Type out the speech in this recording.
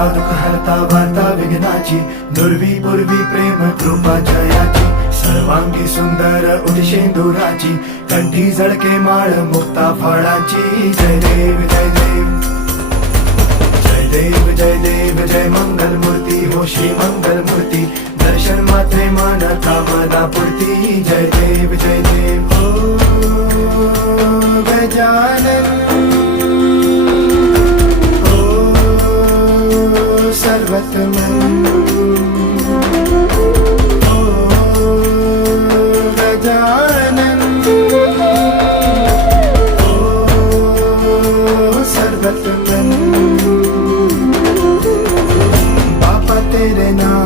हरता दुःख हरता वार्ता विघ्नाची, दुर्वी पूर्वी प्रेम कृपा जयाची, सर्वांगी सुंदर उदिशेंदुराची, कंठी झळके माळ मुक्ता फळाची. जय देव जय देव जय देव जय देव जय मंगल मूर्ती हो श्री मंगल मूर्ती, दर्शन मात्रे मन कामना पूर्ती. जय देव जय देव हो गजानन हो सर्वतमन हो गजानन हो सर्वतमन. बापा तेरे नाम